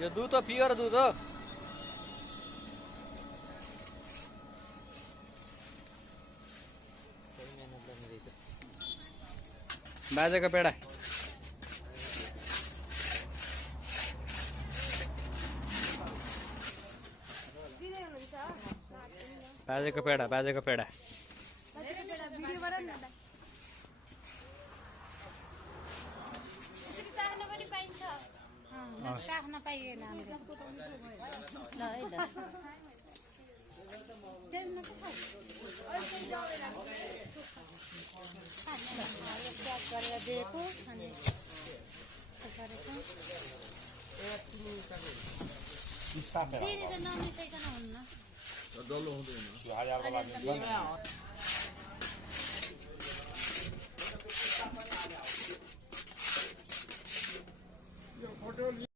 यो दूध हो प्योर दूध हो। बाजेको पेडा बाजेको पेडा बाजेको पेडा डल्लो हुँदैन।